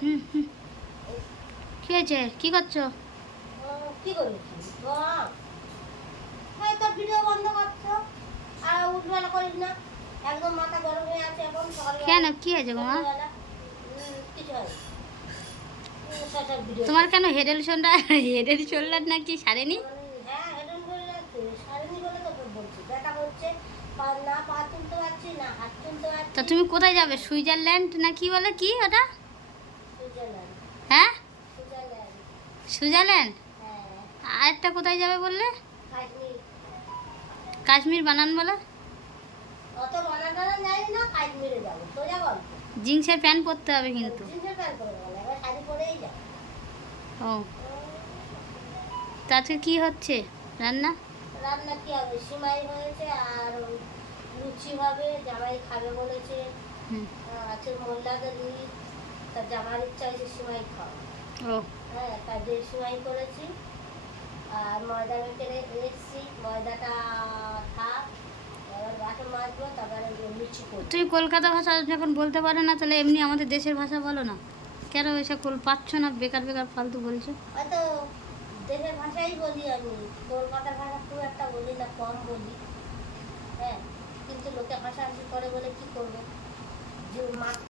হুম হুম। কি হয়েছে, কি করছো? কি করেছিস হয়তো ভিডিও বন্ধ করছো আর উঠবেলা করিস না, একদম মাথা গরম হয়ে আছে এখন সকালবেলা। কেন, কি হয়েছে গো মা? সন্ধ্যাবেলা কিছু হয় সব ভিডিও তোমার কেন হেডেল শোল্ডার, হেডেল শোল্ডার নাকি সারেনি? হ্যাঁ হেডন করে যাচ্ছে সারেনি বলে তোকে বলছি, ব্যথা করছে, না পা তুলতে পারছি না হাত তুলতে পারছি। তা তুমি কোথায় যাবে, সুইজারল্যান্ড না কি বলে, কি ওটা? সুইজারল্যান্ড। হ্যাঁ, সুইজারল্যান্ড। সুইজারল্যান্ড। হ্যাঁ আরেকটা কোথায় যাবে বললে? কাশ্মীর। কাশ্মীর বানান বলে। অত বানানো জানি না, কাশ্মীরে যাবো সোজা গল্প। জিন্সের প্যান্ট পরতে হবে কিন্তু। জিন্সের প্যান্ট পরে গেল, এবার শাড়ি পরেই যাও। ও, তা আজকে কি হচ্ছে রান্না? রান্না কি হবে, সিমাই হয়েছে আর লুচি হবে, জামাই খাবে বলেছে। হুম। আছে মোল্লাদের ঈদ, তার জামার ইচ্ছা হয়েছে সিমাই খাওয়া। ও, হ্যাঁ তার দিয়ে সিমাই করেছি আর ময়দা মেখে এসেছি, ময়দাটা থাক, এবার বাসন মাজবো, তারপরে লুচি করবো। তুমি কলকাতা ভাষা যখন বলতে পারো না, তাহলে এমনি আমাদের দেশের ভাষা বলো না। কেন এসব পাচ্ছ না, বেকার বেকার ফালতু বলছো। হয়তো দেশের ভাষাই বলি আমি, কলকাতার ভাষা খুব একটা বলি না, কম বলি। হ্যাঁ কিন্তু লোকে হাসাহাসি করে বলে কি করবো, যে মা